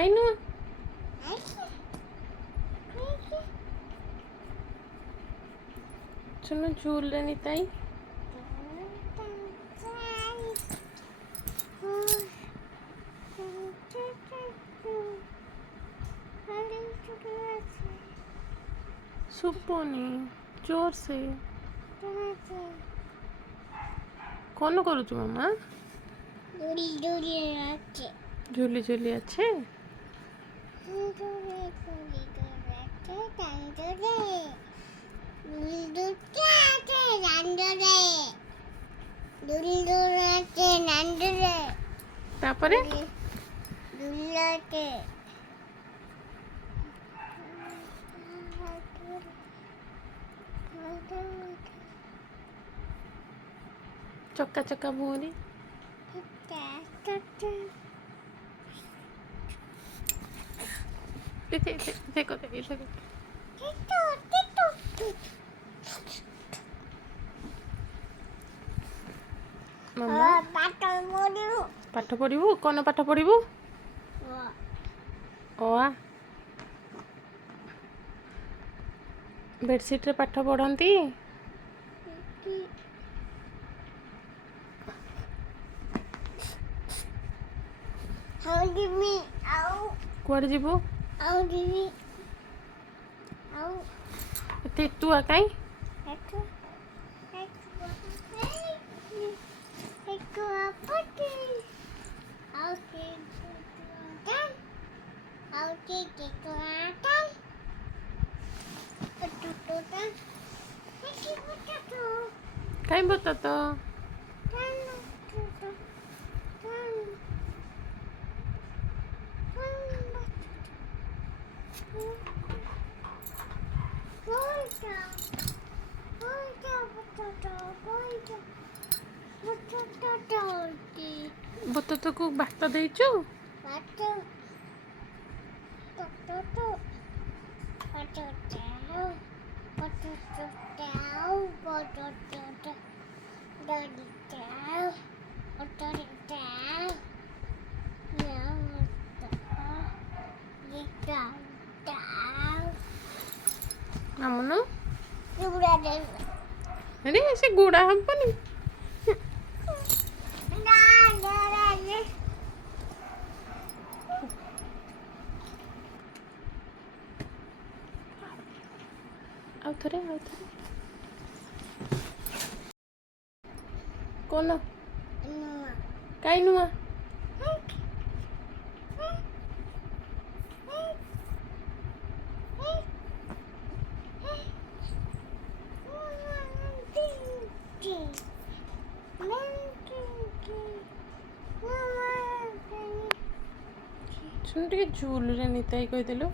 କାଇଁ ନୁହଁ ଶୁଣୁ ଝୁଲରେ ନିତାଇ ଶୁଭୁନି ଜୋର ସେ कौन करुଛୁ मामा झूली झूली अच्छे तापरे चक्का चक्का भूरी देखो मामा पाठ पढ़ू कौन पाठ पढ़ू ओ बेडसीट रे पाठ पढ़ती कुआड़े जीवु तू आ कहीं कहीं बता तो बता को बात देचु मामुनु अरे ऐसे गुड़ा हमपनी आउ थरे कौन काई नुआ सुन टे झूल रे निताई कही देलु